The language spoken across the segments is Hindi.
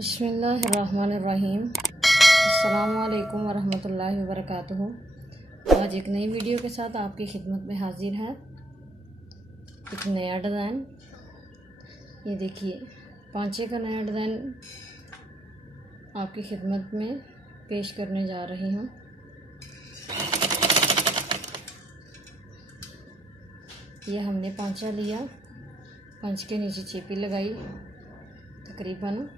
बिस्मिल्लाहिर्रहमानिर्रहीम। अस्सलामुअलैकुम वरहमतुल्लाहि वबरकातुहू। आज एक नई वीडियो के साथ आपकी खिदमत में हाजिर है। एक नया डिज़ाइन, ये देखिए पांचे का नया डिज़ाइन आपकी खिदमत में पेश करने जा रही हूँ। ये हमने पांचा लिया, पंच के नीचे चेपी लगाई, तकरीबन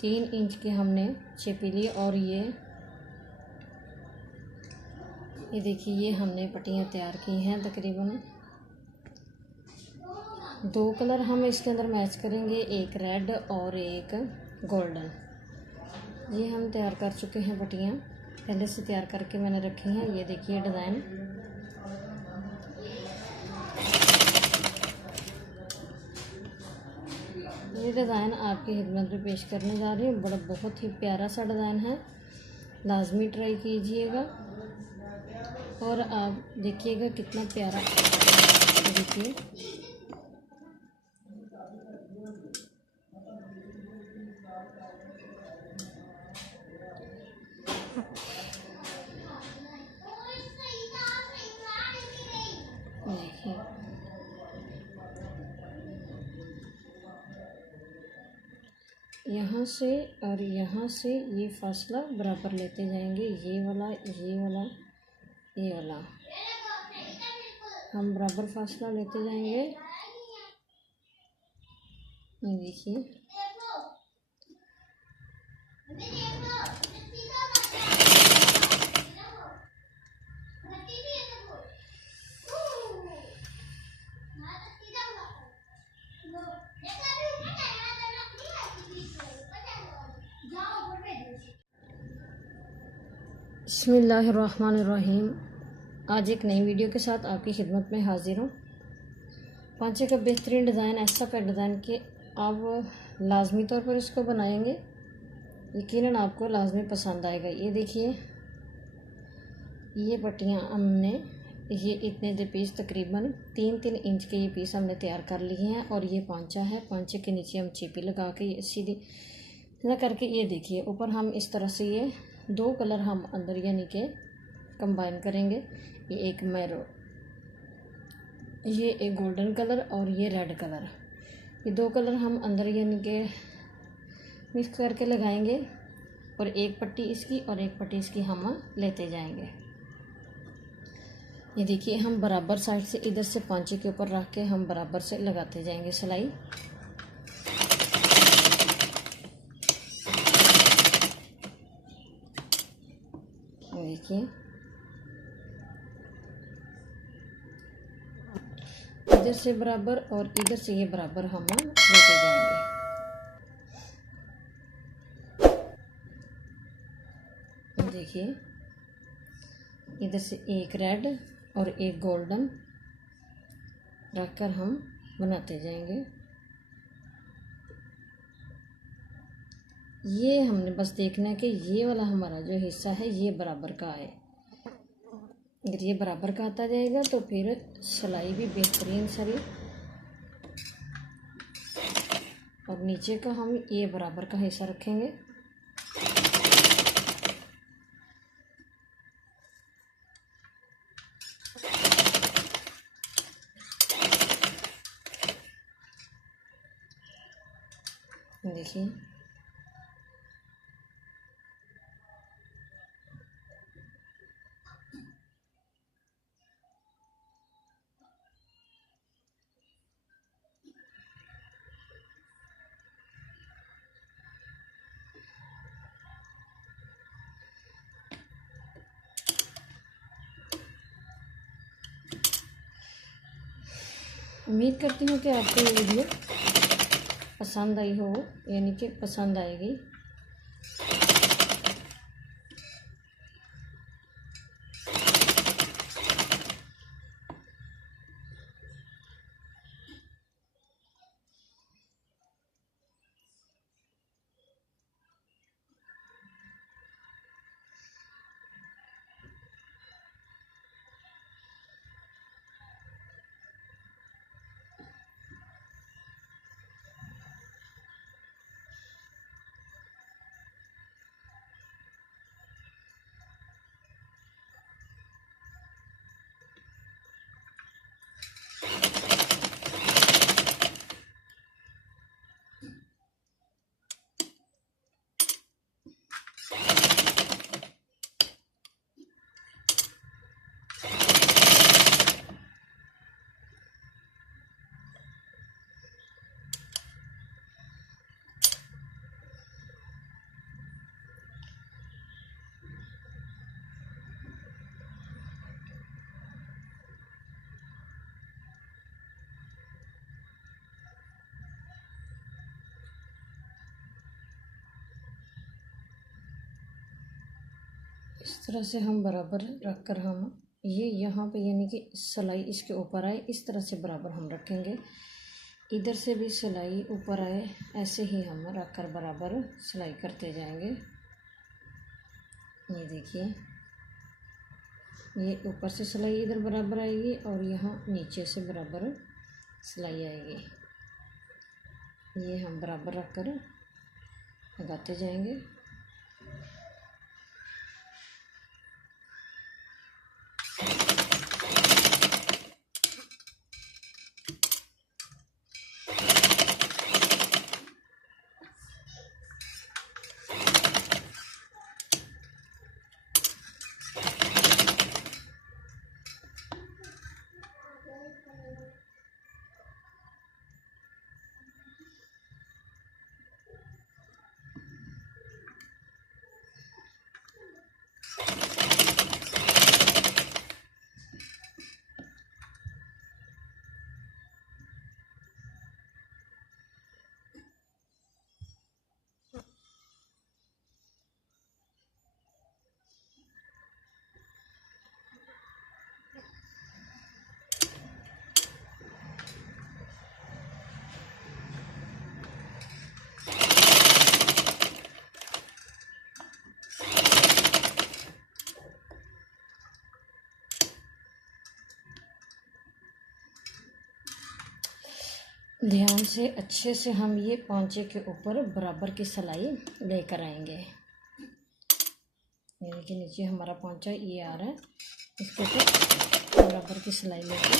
3 इंच की हमने चेपी ली। और ये देखिए ये हमने पट्टियाँ तैयार की हैं। तकरीबन 2 कलर हम इसके अंदर मैच करेंगे, एक रेड और एक गोल्डन। ये हम तैयार कर चुके हैं, पट्टियाँ पहले से तैयार करके मैंने रखी हैं। ये देखिए डिज़ाइन, ये डिज़ाइन आपकी खिदमत में पेश करने जा रही हूँ। बहुत ही प्यारा सा डिज़ाइन है, लाजमी ट्राई कीजिएगा और आप देखिएगा कितना प्यारा। देखिए यहाँ से और यहाँ से ये फासला बराबर लेते जाएंगे। ये वाला, ये वाला, ये वाला हम बराबर फासला लेते जाएंगे। ये देखिए बिस्मिल्लाहिर्रहमानिर्रहीम। आज एक नई वीडियो के साथ आपकी खिदमत में हाजिर हूँ। पांचे का बेहतरीन डिज़ाइन, ऐसा का डिज़ाइन कि आप लाजमी तौर पर इसको बनाएंगे, यकीनन आपको लाजमी पसंद आएगा। ये देखिए ये पट्टियाँ हमने ये इतने दे पीस तकरीबन 3-3 इंच के ये पीस हमने तैयार कर लिए हैं। और ये पांचा है, पांचे के नीचे हम चेपी लगा के ये सीधी ना करके, ये देखिए ऊपर हम इस तरह से ये 2 कलर हम अंदर यानी के कंबाइन करेंगे। ये एक मैरून, ये एक गोल्डन कलर और ये रेड कलर, ये 2 कलर हम अंदर यानी के मिक्स करके लगाएंगे। और एक पट्टी इसकी और एक पट्टी इसकी हम लेते जाएंगे। ये देखिए हम बराबर साइड से इधर से पांचे के ऊपर रख के हम बराबर से लगाते जाएंगे सिलाई। देखिए इधर से बराबर और इधर से ये बराबर हम लेते जाएंगे। देखिए इधर से एक रेड और एक गोल्डन रखकर हम बनाते जाएंगे। ये हमने बस देखना है कि ये वाला हमारा जो हिस्सा है ये बराबर का आए। अगर ये बराबर का आता जाएगा तो फिर सिलाई भी बेहतरीन सारी, और नीचे का हम ये बराबर का हिस्सा रखेंगे। देखिए उम्मीद करती हूँ कि आपको ये वीडियो पसंद आई हो, यानी कि पसंद आएगी। इस तरह से हम बराबर रख कर हम ये यहाँ पे यानी कि सिलाई इसके ऊपर आए, इस तरह से बराबर हम रखेंगे। इधर से भी सिलाई ऊपर आए, ऐसे ही हम रख कर बराबर सिलाई करते जाएंगे। ये देखिए, ये ऊपर से सिलाई इधर बराबर आएगी और यहाँ नीचे से बराबर सिलाई आएगी। ये हम बराबर रख कर लगाते जाएंगे। ध्यान से अच्छे से हम ये पांचे के ऊपर बराबर की सिलाई लेकर आएंगे। यानी कि नीचे हमारा पांचा ये आ रहा है, इसके ऊपर बराबर की सिलाई लेकर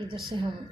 इधर से हम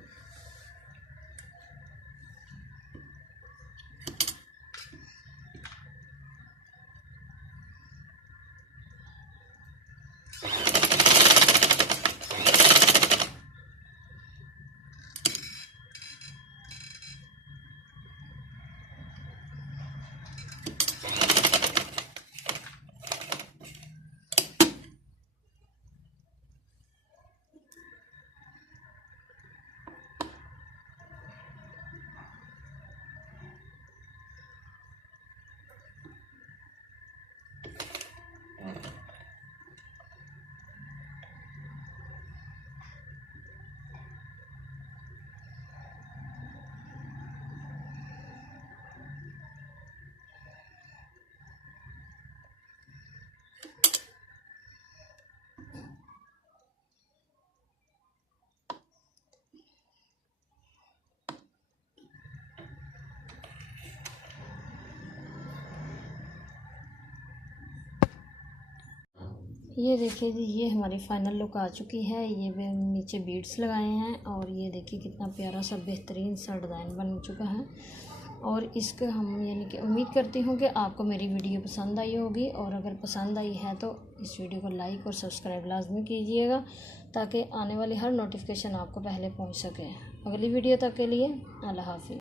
ये देखिए जी, ये हमारी फाइनल लुक आ चुकी है। ये नीचे बीड्स लगाए हैं और ये देखिए कितना प्यारा सा बेहतरीन सा डिज़ाइन बन चुका है। और इसका हम यानी कि उम्मीद करती हूँ कि आपको मेरी वीडियो पसंद आई होगी, और अगर पसंद आई है तो इस वीडियो को लाइक और सब्सक्राइब लाजमी कीजिएगा, ताकि आने वाली हर नोटिफिकेशन आपको पहले पहुँच सके। अगली वीडियो तक के लिए अल्लाह हाफिज़।